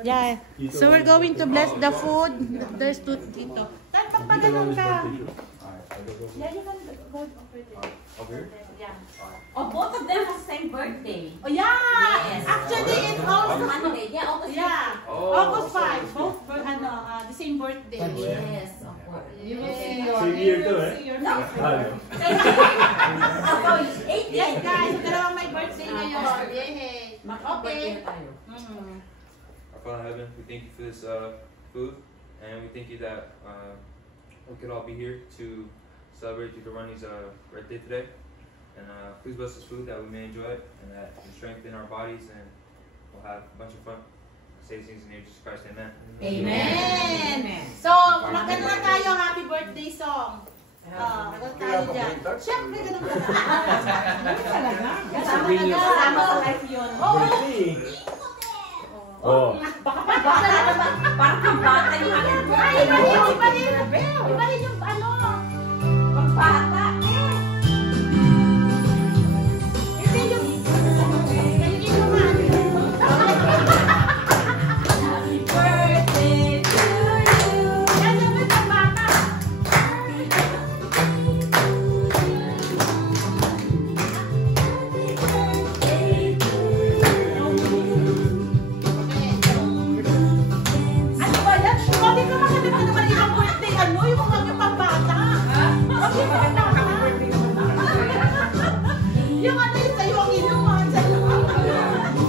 Yeah. So we're going to bless the food. There's two dito. Saan pagpaganon ka? Yeah, you can go over there. Over? Yeah. Oh, both of them have the same birthday. Oh yeah. Yes. Actually, it's also Monday. Yeah, August. yeah. Oh, August 5. Both the same birthday. Yes, of course. You will see Same year too, eh? No. Oh, 8 yes, guys. Dalawang may birthday ngayon. Yay. Okay. Our Father in Heaven, we thank you for this food, and we thank you that we could all be here to celebrate Tito Ronnie's birthday today. And please bless this food that we may enjoy it, and that we strengthen our bodies, and we'll have a bunch of fun. Say things in the name of Jesus Christ, amen. Amen. So, magkano na tayo happy birthday song. Ano tayo dyan? Siyempre, ganun ka na. Ganun talaga. Kasama sa life yun. Oh. Parang kang bata yung akin. Iba rin yung ano. Pang bata. Hindi yung Happy birthday to you. yan yung pang bata. Ano ba yan? Bakit ka makita ba naman yung birthday? Ano yung mga pang bata? Bakit ka bata? Yung ano yung sa'yo ang inuman.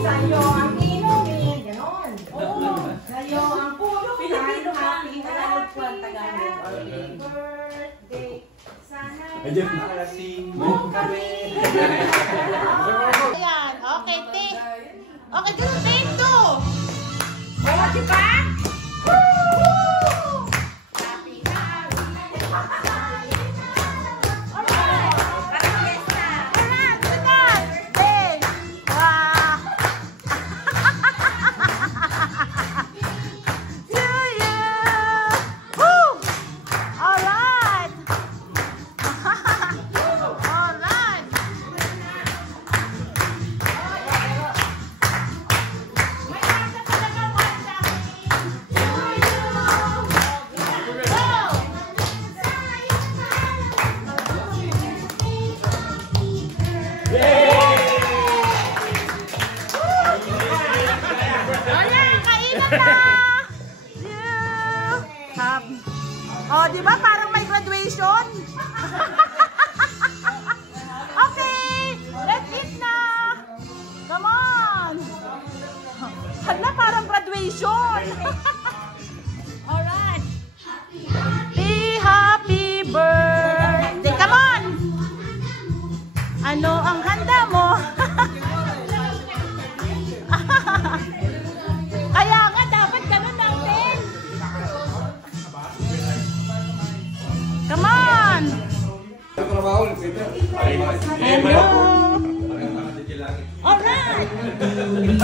Sa'yo ang inumin. Ganon. Oo. Sa'yo ang puro. Pilipino ka. Happy Tagalog. Happy birthday. Sana Medyo makasing mo kami. Ayan. Okay, take. Okay, ganun. Take two. Wala di ba? Woo! Happy Oh, di ba parang may graduation? Okay, let's eat na. Come on. Hala, parang graduation. Alright. Happy birthday. Come on. Ano ang handa mo? Kaya nga, dapat ganun natin. Come on! Hello! Alright!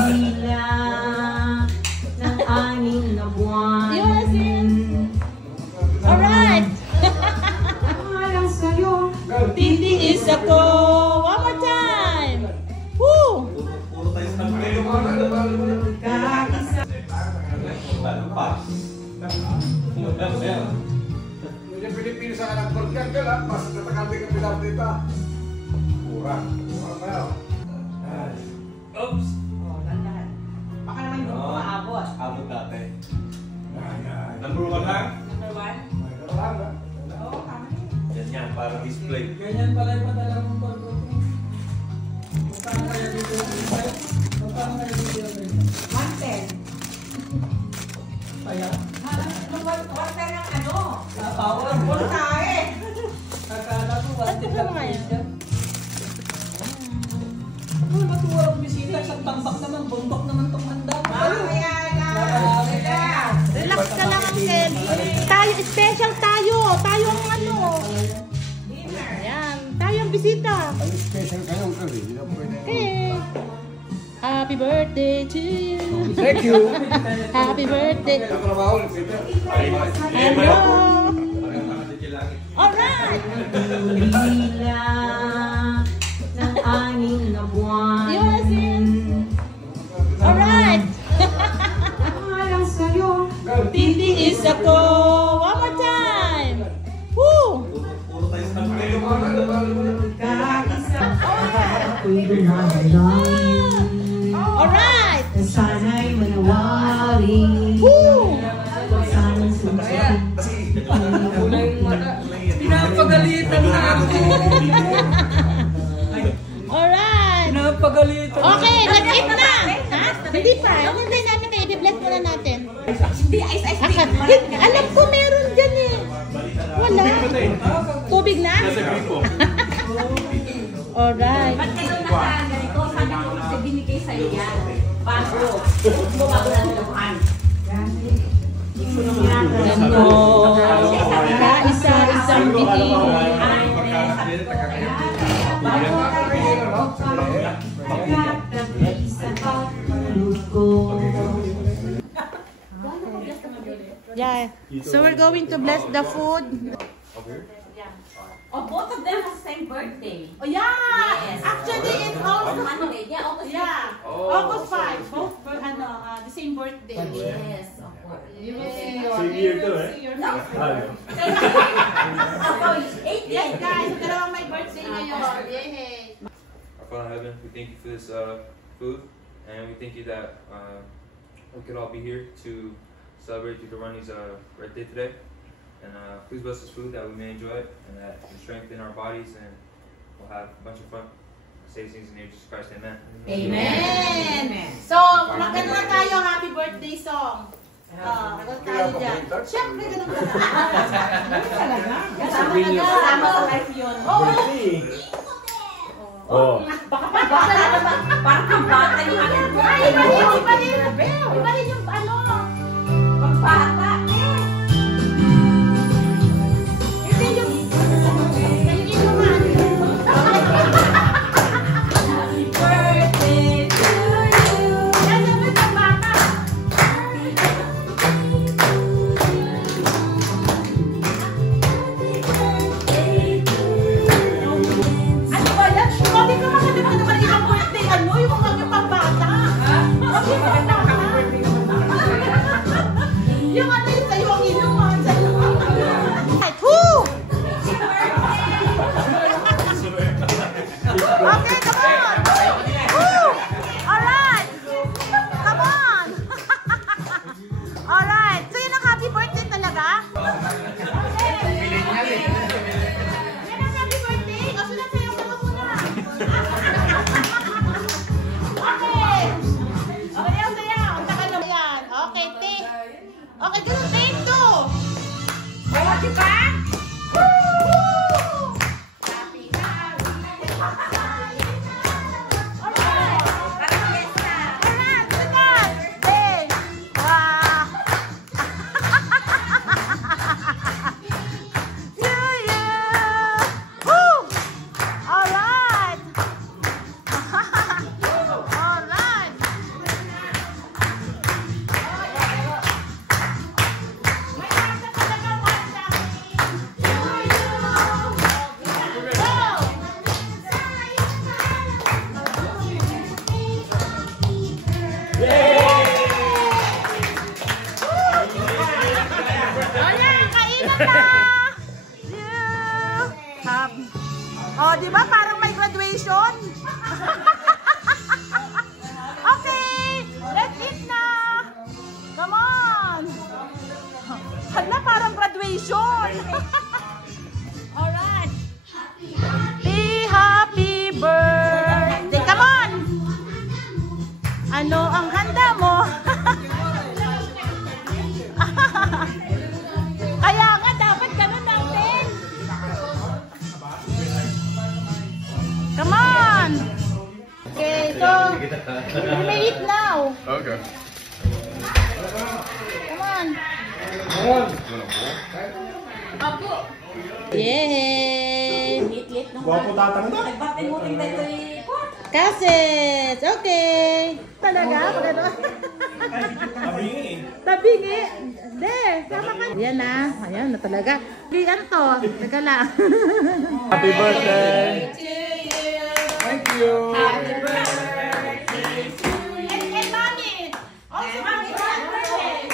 Hila ng anim na buwan. You wanna sing? Alright! Alang sa'yo. Titiis ako! One more time! Woo! Yung Pilipinas ang anak burger ka lang, mas natakante ka pilar dito. Kurang. Kurang na yun. Oops! Oh, dandahan. Baka naman hindi ko maabot. Abot dati. Yan. Number 1 lang? Number 1? May karang na. Oo, tama. Yan yan, para display. Ganyan pala yung padala mong pagkakas. Magkano kaya dito yung invite? Magkano kaya dito yung invite? 110. Kaya? Wala ng ano? Napawan. Punta eh. Akala ko Ito ba ngayon? Ano matuwarang bisita? Isang tambak naman, bundok naman itong handa. Mamaya na. Relax ka lang, Uncle. Tayo, special tayo. Tayo ang ano. Dinner. Ayan, tayo ang bisita. Ang special kayong kasi. Hindi na pwede. Okay. Happy birthday to you. Thank you. Happy birthday. Ang trabaho ni Peter. Hello. Alright. Hila ng anim na buwan. You wanna sing? Alright! Sana'y manawari. Woo! Sana'y sumusipin. Pinapagalitan na ako. Alright! Pinapagalitan. Okay, let's eat na! Ha? Hindi pa. Hindi namin kayo. I-bless muna natin. Hindi, ice cream. Alam ko meron dyan eh. Wala. Tubig na? Alright. Ba't ka doon nasa ganito? Sabi ko, may binigay sa'yo yan. Bago. Bago na niluhan. Isa-isang binili. Yeah. So we're going to bless the food. Oh, both of them have the same birthday. Oh yeah. Yes. Actually, it's also Yeah, August. yeah. August 5. Both the same birthday. Yes, of course. You will see Same year too, eh? your No. face. 8 Yes, guys. Dalawang may birthday ngayon. Yay. Our Father in heaven, we thank you for this food, and we thank you that we could all be here to celebrate Tito Ronnie's birthday today. And please bless this food that we may enjoy it, and that we strengthen our bodies, and we'll have a bunch of fun. Say these things in the name of Jesus Christ, amen. Amen. So, magkano na tayo happy birthday song. Ano tayo dyan? Siyempre, ganun ka na. Kasama sa life yun. Oh. Parang kang bata yung ano. Iba rin yung ano. Pagbata. Hindi yung inuman. Happy birthday to you. Yan naman ang bata. Ano ba yan? Sabi ko makalimutan ka naman ilang birthday. Ano? Yung mga pambata. Sabi ko yung ano yung sa'yo ang inuman. Sa'yo ang woo! Okay, come on! Woo! Alright! Come on! Alright! So yun ang happy birthday talaga? Yan ang happy birthday? O sunod sa'yo ka muna. Okay! Okay, ang sayaw. Ang tagal na yan. Okay, take. Okay, ganun, take two. Kaya di ba? Oh, di ba? Parang may graduation. Okay, let's eat na. Come on. Hala, parang graduation. Alright. Happy birthday. Come on. Ano ang handa mo? Kaya nga, dapat ganun natin. Come on! Okay, so, we may eat now. Okay. Come on. Yay! Wapo tatang na. Nagbating-muting tayo eh. Kases! Okay! Talaga? Magano? Tabingi. Tabingi! Hindi! Sama ka! Ayan na. Ayan na talaga. Ano to? Teka lang. Happy birthday. Thank you. Happy birthday to you. And mommy! Also, happy birthday!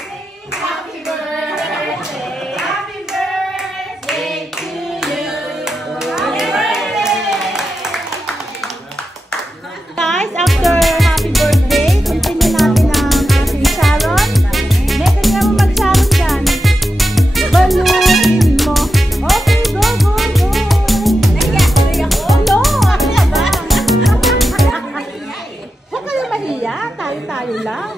Happy birthday. Happy birthday to you. Happy birthday. mahiya. Tayo-tayo lang.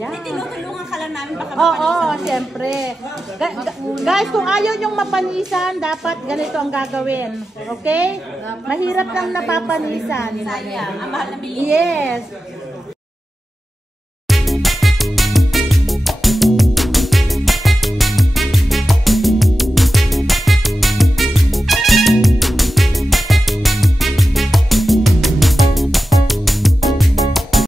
Yan. Tinutulungan ka lang namin baka Oo, siyempre. Guys, kung ayaw nyong mapanisan, dapat ganito ang gagawin. Okay? Mahirap lang napapanisan. sayang. Ang mahal na bilhin. Yes.